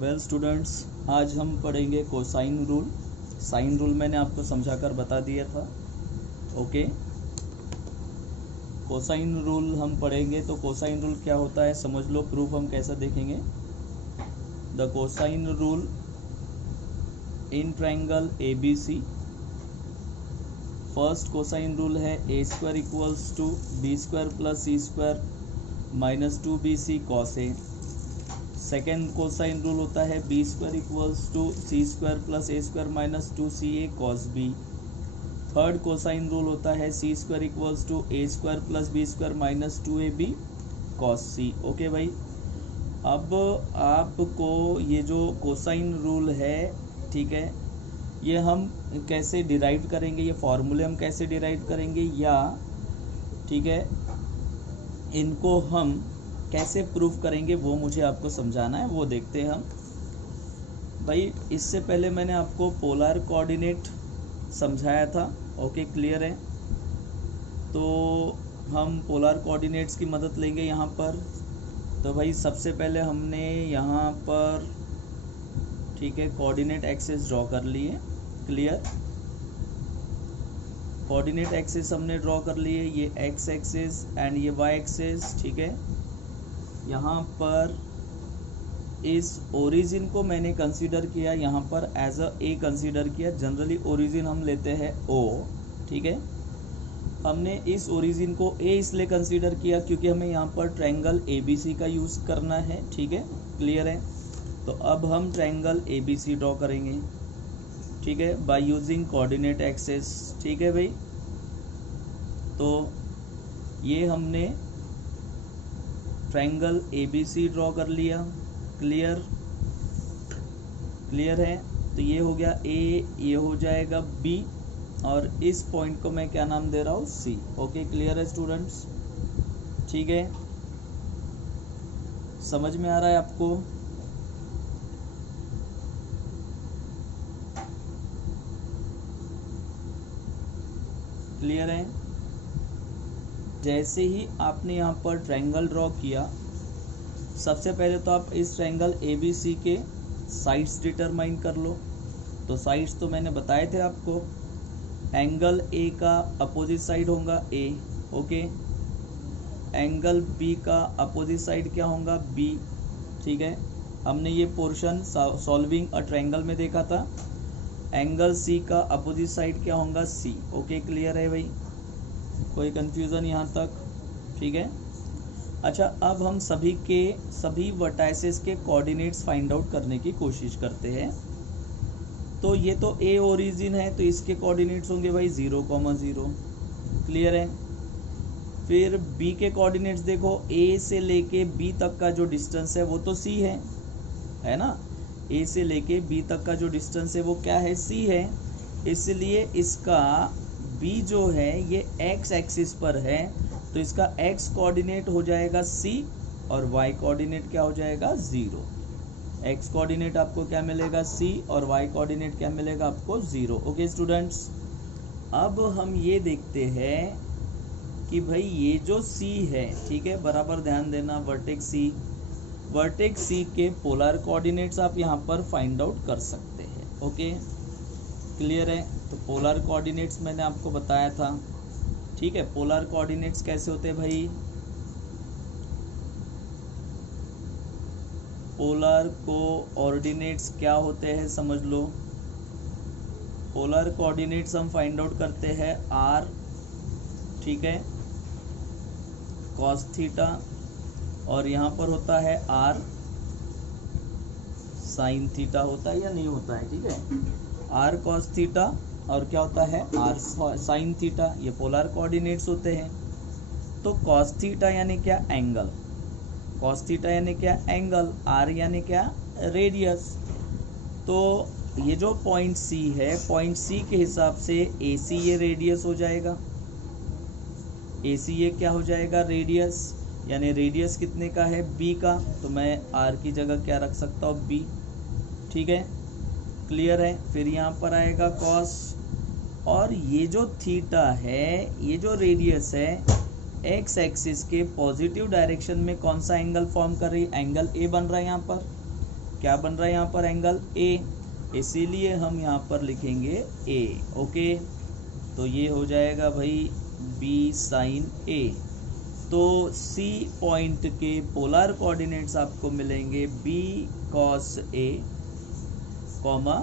Well students, आज हम पढ़ेंगे कोसाइन रूल। साइन रूल मैंने आपको समझाकर बता दिया था। ओके, कोसाइन रूल हम पढ़ेंगे। तो कोसाइन रूल क्या होता है समझ लो। प्रूफ हम कैसा देखेंगे। The cosine rule in triangle ABC। First cosine rule है a square equals to b square plus c square minus 2bc cos a। Second cosine rule होता है b square equals to c square plus a square minus 2ca cos b। Third cosine rule होता है c square equals to a square plus b square minus 2ab cos c। Okay भाई, अब आपको ये जो cosine rule है, ठीक है, ये हम कैसे डिराइव करेंगे, ये फॉर्मूले हम कैसे डिराइव करेंगे, या ठीक है इनको हम कैसे प्रूफ करेंगे, वो मुझे आपको समझाना है। वो देखते हैं हम। भाई इससे पहले मैंने आपको पोलर कोऑर्डिनेट समझाया था। ओके, क्लियर है। तो हम पोलर कोऑर्डिनेट्स की मदद लेंगे यहाँ पर। तो भाई सबसे पहले हमने यहाँ पर, ठीक है, कोऑर्डिनेट एक्सिस ड्रॉ कर लिए। क्लियर, कोऑर्डिनेट एक्सिस हमने ड्रॉ कर लिए। ये एक्स एक्सिस एंड ये वाई एक्सिस, ठीक है। यहाँ पर इस ओरिजिन को मैंने कंसीडर किया, यहाँ पर एज अ ए कंसीडर किया। जनरली ओरिजिन हम लेते हैं ओ, ठीक है। हमने इस ओरिजिन को ए इसलिए कंसीडर किया क्योंकि हमें यहाँ पर ट्रायंगल ABC का यूज़ करना है, ठीक है, क्लियर है। तो अब हम ट्रायंगल ABC ड्रॉ करेंगे, ठीक है, बाय यूजिंग कोऑर्डिनेट एक्सिस, ठीक है भाई। तो ये हमने ट्रायंगल ABC ड्रॉ कर लिया। क्लियर, क्लियर है। तो ये हो गया A, ये हो जाएगा B, और इस पॉइंट को मैं क्या नाम दे रहा हूँ, C। ओके, क्लियर है स्टूडेंट्स, ठीक है, समझ में आ रहा है आपको। क्लियर है। जैसे ही आपने यहाँ पर ट्रायंगल ड्रॉ किया, सबसे पहले तो आप इस ट्रायंगल ABC के साइड्स डिटरमाइन कर लो। तो साइड्स तो मैंने बताए थे आपको। एंगल A का अपोजिट साइड होगा A, ओके। एंगल B का अपोजिट साइड क्या होगा, B, ठीक है। हमने ये पोर्शन सॉल्विंग अ ट्रायंगल में देखा था। एंगल C का अपोजिट साइड क्या होगा, C। ओके, क्लियर है भाई, कोई कंफ्यूजन यहाँ तक, ठीक है। अच्छा, अब हम सभी वर्टाइसेस के कोऑर्डिनेट्स फाइंड आउट करने की कोशिश करते हैं। तो ये तो A ओरिजिन है, तो इसके कोऑर्डिनेट्स होंगे भाई 0,0। क्लियर है। फिर B के कोऑर्डिनेट्स देखो, A से लेके B तक का जो डिस्टेंस है वो तो C है ना। A से लेके B तक का जो डिस्टेंस है वो क्या है, C है। इसलिए इसका B जो है ये x एक्सिस पर है, तो इसका x कोऑर्डिनेट हो जाएगा C और y कोऑर्डिनेट क्या हो जाएगा, 0। x कोऑर्डिनेट आपको क्या मिलेगा, C, और y कोऑर्डिनेट क्या मिलेगा आपको, 0। ओके स्टूडेंट्स, अब हम ये देखते हैं कि भाई ये जो C है, ठीक है, बराबर ध्यान देना, वर्टेक्स C के पोलर कोऑर्डिनेट्स आप यहाँ पर फाइंड आउट कर सकते हैं। ओके, क्लियर है। तो पोलर कोऑर्डिनेट्स मैंने आपको बताया था, ठीक है। पोलर कोऑर्डिनेट्स कैसे होते हैं भाई, पोलर कोऑर्डिनेट्स क्या होते हैं समझ लो। पोलर कोऑर्डिनेट्स हम फाइंड आउट करते हैं R, ठीक है, cos थीटा, और यहाँ पर होता है R sin थीटा, होता है या नहीं होता है, ठीक है। R cos थीटा और क्या होता है, R sin थीटा, ये पोलर कोऑर्डिनेट्स होते हैं। तो cos थीटा यानी क्या, एंगल। cos थीटा यानी क्या, एंगल। R यानी क्या, रेडियस। तो ये जो पॉइंट C है, पॉइंट C के हिसाब से AC ये रेडियस हो जाएगा। AC ये क्या हो जाएगा, रेडियस। यानी रेडियस कितने का है, B का। तो मैं R की जगह क्या रख सकता हूँ, B, ठीक है, क्लियर है। फिर यहाँ पर आएगा cos, और ये जो थीटा है, ये जो रेडियस है, एक्स एक्सिस के पॉजिटिव डायरेक्शन में कौन सा एंगल फॉर्म कर रही है, एंगल ए बन रहा है यहाँ पर। क्या बन रहा है यहाँ पर एंगल ए, इसीलिए हम यहाँ पर लिखेंगे ए। ओके, तो ये हो जाएगा भाई बी साइन ए। तो सी पॉइंट के पोलर कोऑर्डिनेट्स आपको मिलेंगे बी कॉस ए कॉमा,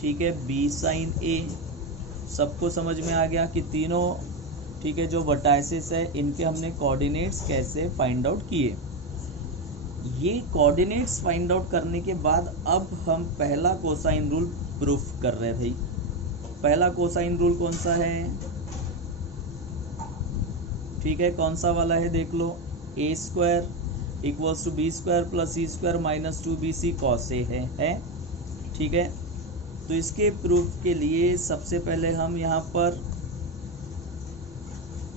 ठीक है, बी साइन ए। सबको समझ में आ गया कि तीनों, ठीक है, जो वर्टाइसेस है इनके हमने कोऑर्डिनेट्स कैसे फाइंड आउट किए। ये कोऑर्डिनेट्स फाइंड आउट करने के बाद अब हम पहला कोसाइन रूल प्रूफ कर रहे हैं भाई। पहला कोसाइन रूल कौन सा है, ठीक है, कौन सा वाला है देख लो, A square equals to B square plus C square minus 2bc cos A है, ठीक है। तो इसके प्रूफ के लिए सबसे पहले हम यहाँ पर,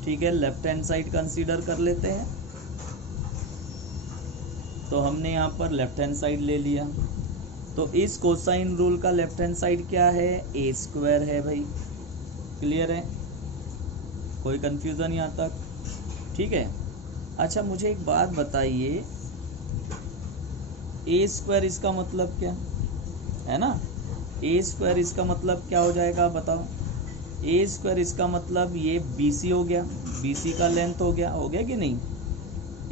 ठीक है, लेफ्ट हैंड साइड कंसीडर कर लेते हैं। तो हमने यहाँ पर लेफ्ट हैंड साइड ले लिया, तो इस कोसाइन रूल का लेफ्ट हैंड साइड क्या है, ए स्क्वायर है भाई। क्लियर है, कोई कंफ्यूजन यहाँ तक, ठीक है। अच्छा मुझे एक बात बताइए, ए स्क्वायर इसका मतलब क्या है ना, ए स्क्वायर इसका मतलब क्या हो जाएगा बताओ। ए स्क्वायर इसका मतलब ये BC हो गया, BC का लेंथ हो गया कि नहीं।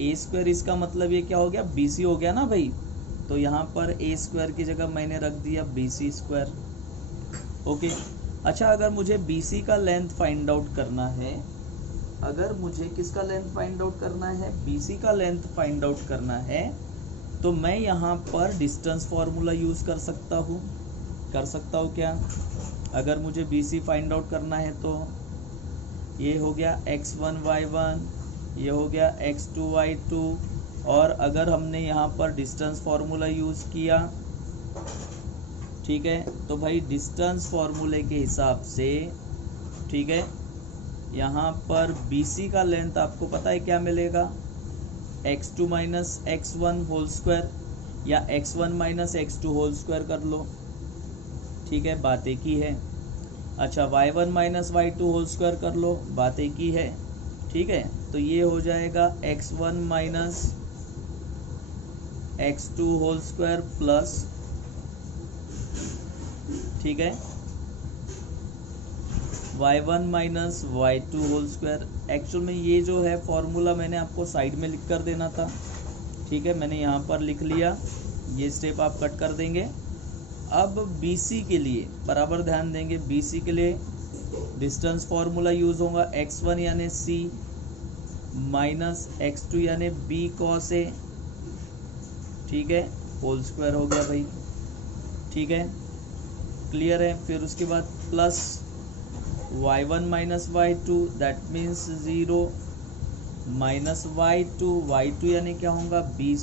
ए स्क्वायर इसका मतलब ये क्या हो गया, BC हो गया ना भाई। तो यहाँ पर ए स्क्वायर की जगह मैंने रख दिया BC स्क्वायर। ओके, अच्छा अगर मुझे BC का लेंथ फाइंड आउट करना है, अगर मुझे किसका लेंथ फाइंड आउट करना है, BC का लेंथ फाइंड आउट करना है, तो मैं यहाँ पर डिस्टेंस फॉर्मूला यूज़ कर सकता हूँ क्या। अगर मुझे BC फाइंड आउट करना है तो ये हो गया x1 y1, ये हो गया x2 y2, और अगर हमने यहाँ पर डिस्टेंस फॉर्मूला यूज़ किया, ठीक है, तो भाई डिस्टेंस फॉर्मूले के हिसाब से, ठीक है, यहाँ पर BC का लेंथ आपको पता है क्या मिलेगा, x2 minus x1 whole square, या x1 minus x2 whole square कर लो, ठीक है, बात एक ही है। अच्छा y1 minus y2 whole square कर लो, बात एक ही है, ठीक है। तो ये हो जाएगा x1 minus x2 whole square plus, ठीक है, y1 minus y2 whole square. Actual में ये जो है फॉर्मूला मैंने आपको साइड में लिख कर देना था, ठीक है, मैंने यहाँ पर लिख लिया, ये स्टेप आप कट कर देंगे। अब BC के लिए बराबर ध्यान देंगे, BC के लिए डिस्टेंस फॉर्मूला यूज़ होगा x1 यानी C माइनस x2 यानी B कॉस ए, ठीक है, होल स्क्वायर हो गया भाई, ठीक है, क्लियर है। फिर उसके बाद plus y1 minus y2 that means 0 minus y2 यानी क्या होगा, B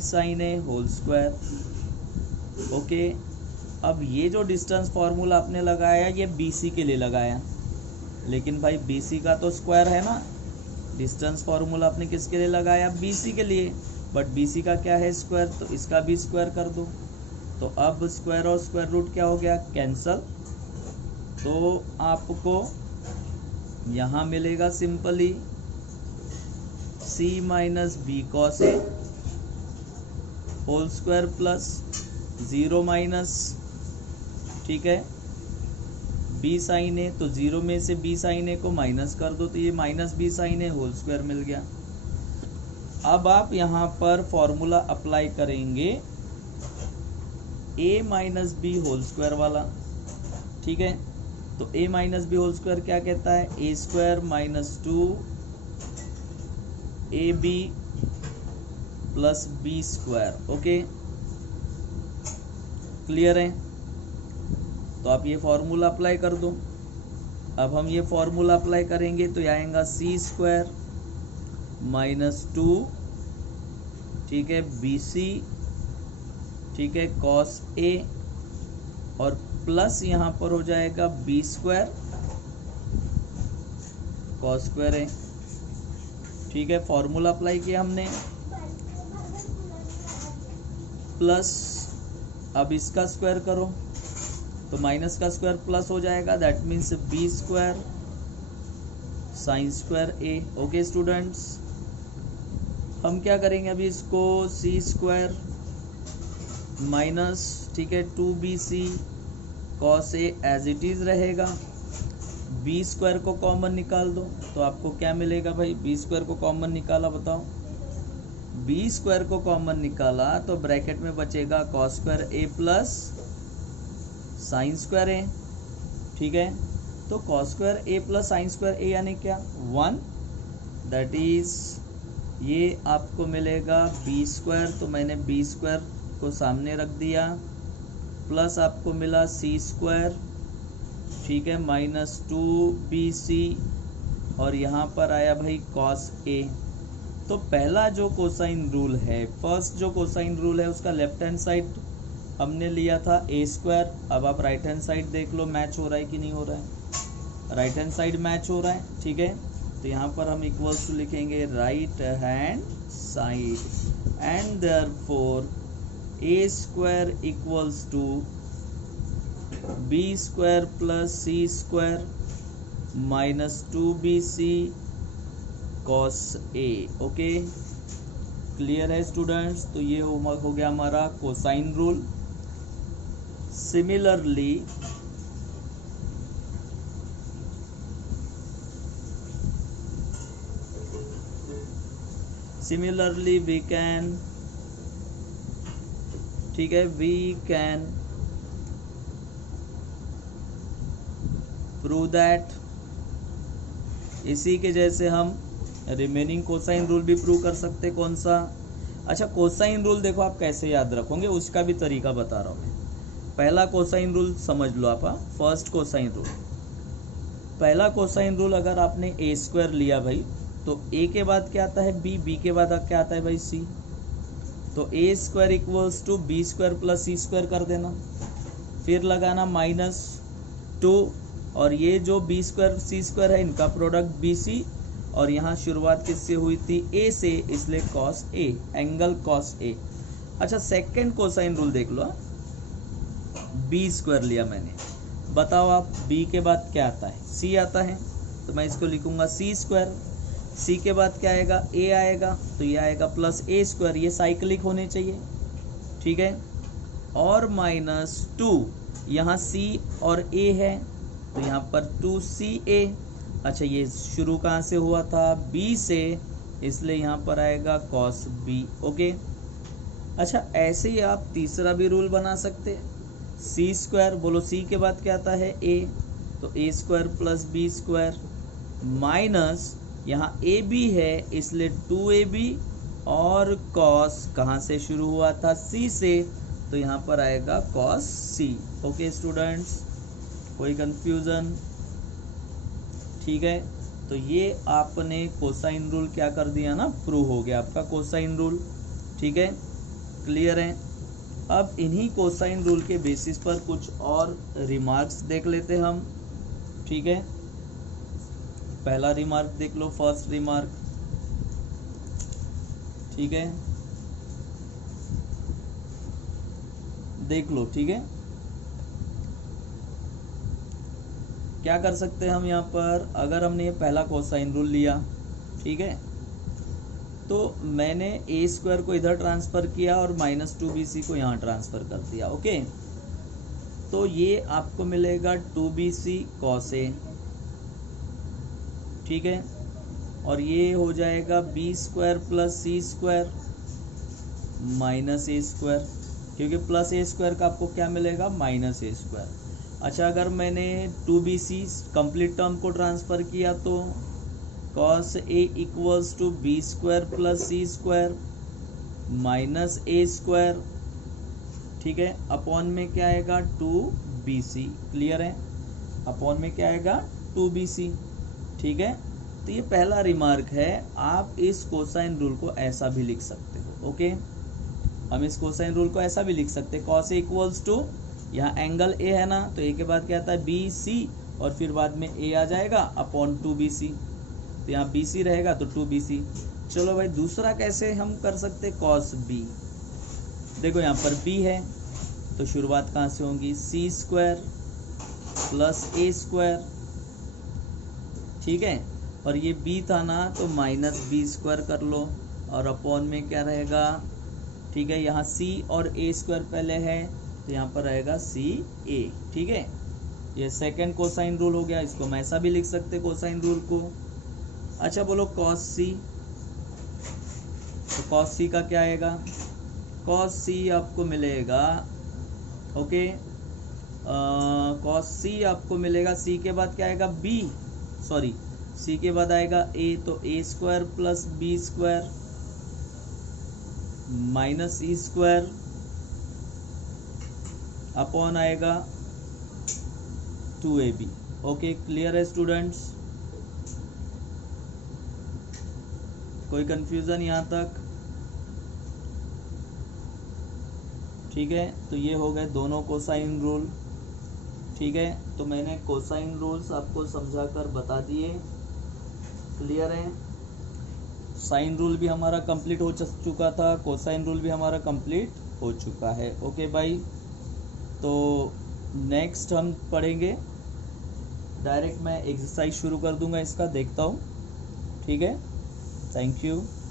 sine A whole square. Okay, अब ये जो डिस्टेंस फॉर्मूला आपने लगाया ये BC के लिए लगाया, लेकिन भाई BC का तो स्क्वायर है ना, डिस्टेंस फॉर्मूला आपने किसके लिए लगाया, BC के लिए, बट BC का क्या है, स्क्वायर, तो इसका भी स्क्वायर कर दो। तो अब स्क्वायर और स्क्वायर रूट क्या हो गया, कैंसल। तो आपको यहाँ मिलेगा simply C minus B cos A whole square plus 0 minus, ठीक है, B साइन ए, तो 0 में से B साइन ए को माइनस कर दो, तो ये minus B sine A whole square मिल गया। अब आप यहाँ पर फॉर्मूला अप्लाई करेंगे A minus B whole square वाला, ठीक है। तो A minus B whole square क्या कहता है, A square minus 2AB plus B square. Okay, clear है। तो आप ये फॉर्मूला अप्लाई कर दो। अब हम ये फॉर्मूला अप्लाई करेंगे तो यह आएगा C स्क्वायर माइनस 2, ठीक है, BC, ठीक है, कॉस A, और प्लस यहाँ पर हो जाएगा B square cos square A, ठीक है। फॉर्मूला अप्लाई किया हमने, प्लस अब इसका स्क्वायर करो तो माइनस का स्क्वायर प्लस हो जाएगा, that means B square sine square A। Okay students, हम क्या करेंगे अभी इसको सी स्क्वायर माइनस, ठीक है, 2bc cos A as it is रहेगा। बी स्क्वायर को कॉमन निकाल दो तो आपको क्या मिलेगा भाई, बी स्क्वायर को कॉमन निकाला, बताओ, बी स्क्वायर को कॉमन निकाला तो ब्रैकेट में बचेगा कॉस स्क्वायर ए प्लस साइन स्क्वायर ए, ठीक है। तो कॉस स्क्वायर ए प्लस साइन स्क्वायर ए यानी क्या, 1, दैट इज ये आपको मिलेगा बी स्क्वायर, तो मैंने बी स्क्वायर को सामने रख दिया, प्लस आपको मिला सी स्क्वायर, ठीक है, माइनस 2bc और यहाँ पर आया भाई कॉस ए। तो पहला जो कोसाइन रूल है, फर्स्ट जो कोसाइन रूल है उसका लेफ्ट हैंड साइड हमने लिया था ए स्क्वायर। अब आप राइट हैंड साइड देख लो मैच हो रहा है कि नहीं हो रहा है, राइट हैंड साइड मैच हो रहा है, ठीक है। तो यहाँ पर हम इक्वल्स टू लिखेंगे right hand side and therefore A square equals to B square plus C square minus 2bc cos A. Okay, clear है स्टूडेंट्स। तो ये हो गया हमारा cosine rule. Similarly we can, ठीक है, वी कैन प्रूव दैट, इसी के जैसे हम रिमेनिंग कोसाइन रूल भी प्रूव कर सकते। कौन सा, अच्छा कोसाइन रूल देखो आप कैसे याद रखोगे उसका भी तरीका बता रहा हूँ मैं। पहला कोसाइन रूल समझ लो आप, फर्स्ट कोसाइन रूल, पहला कोसाइन रूल अगर आपने ए स्क्वायर लिया भाई तो ए के बाद क्या आता है बी, बी के बाद क्या आता है भाई सी, तो A square equals to B square plus C square कर देना, फिर लगाना -2 और ये जो बी स्क्वायर सी स्क्वायर है इनका प्रोडक्ट बी सी, और यहाँ शुरुआत किससे हुई थी, ए से, इसलिए cos A, angle cos A. अच्छा सेकंड कोसाइन रूल देख लो, बी स्क्वायर लिया मैंने, बताओ आप बी के बाद क्या आता है, सी आता है, तो मैं इसको लिखूंगा सी स्क्वायर, सी के बाद क्या आएगा, ए आएगा, तो ये आएगा प्लस ए स्क्वायर, ये साइक्लिक होने चाहिए, ठीक है, और -2, यहाँ सी और ए है तो यहाँ पर 2ca। अच्छा ये शुरू कहाँ से हुआ था, b से, इसलिए यहाँ पर आएगा cos b। ओके, अच्छा ऐसे ही आप तीसरा भी रूल बना सकते, सी स्क्वायर, बोलो सी के बाद क्या आता है a, तो a square plus B square minus यहाँ ए बी है इसलिए 2ab और cos कहाँ से शुरू हुआ था, c से, तो यहाँ पर आएगा cos c। ओके स्टूडेंट्स, कोई कंफ्यूजन, ठीक है। तो ये आपने कोसाइन रूल क्या कर दिया ना, प्रूव हो गया आपका कोसाइन रूल, ठीक है, क्लियर है। अब इन्हीं कोसाइन रूल के बेसिस पर कुछ और रिमार्क्स देख लेते हम, ठीक है। पहला रिमार्क देख लो, फर्स्ट रिमार्क, ठीक है, देख लो, ठीक है। क्या कर सकते हैं हम यहाँ पर, अगर हमने ये पहला कोसाइन रूल लिया, ठीक है, तो मैंने ए स्क्वायर को इधर ट्रांसफ़र किया और -2bc को यहाँ ट्रांसफ़र कर दिया। ओके, तो ये आपको मिलेगा 2bc cos a, ठीक है, और ये हो जाएगा b square plus C square minus A square, क्योंकि प्लस ए स्क्वायर का आपको क्या मिलेगा, माइनस ए स्क्वायर। अच्छा अगर मैंने 2bc कंप्लीट टर्म को ट्रांसफ़र किया तो cos a equals to B square plus C square minus A square, ठीक है, अपॉन में क्या आएगा 2bc, क्लियर है, अपॉन में क्या आएगा 2bc, ठीक है। तो ये पहला रिमार्क है, आप इस कोसाइन रूल को ऐसा भी लिख सकते हो। ओके, हम इस कोसाइन रूल को ऐसा भी लिख सकते हैं, cos a इक्वल्स टू, यहाँ एंगल ए है ना, तो ए के बाद क्या आता है बी सी और फिर बाद में ए आ जाएगा अपॉन 2bc, तो यहाँ bc रहेगा तो 2bc। चलो भाई दूसरा कैसे हम कर सकते, cos b, देखो यहाँ पर b है तो शुरुआत कहाँ से होगी, सी स्क्वायर प्लस ए स्क्वायर, ठीक है, और ये b था ना तो माइनस बी स्क्वायर कर लो और अपॉन में क्या रहेगा, ठीक है, यहाँ c और a स्क्वायर पहले है तो यहाँ पर रहेगा सी ए, ठीक है। ये सेकंड कोसाइन रूल हो गया, इसको हम ऐसा भी लिख सकते कोसाइन रूल को। अच्छा बोलो कॉस सी, तो कॉस सी का क्या आएगा, कॉस सी आपको मिलेगा, ओके, कॉस सी आपको मिलेगा, सी के बाद क्या आएगा बी, सॉरी सी के बाद आएगा ए, तो A square plus B square minus E square upon आएगा 2ab। ओके, क्लियर है स्टूडेंट्स, कोई कंफ्यूजन यहाँ तक, ठीक है। तो ये हो गए दोनों कोसाइन रूल, ठीक है। तो मैंने कोसाइन रूल्स आपको समझा कर बता दिए, क्लियर है। साइन रूल भी हमारा कंप्लीट हो चुका था, कोसाइन रूल भी हमारा कंप्लीट हो चुका है। ओके भाई, तो नेक्स्ट हम पढ़ेंगे, डायरेक्ट मैं एक्सरसाइज शुरू कर दूंगा इसका, देखता हूँ, ठीक है। Thank you.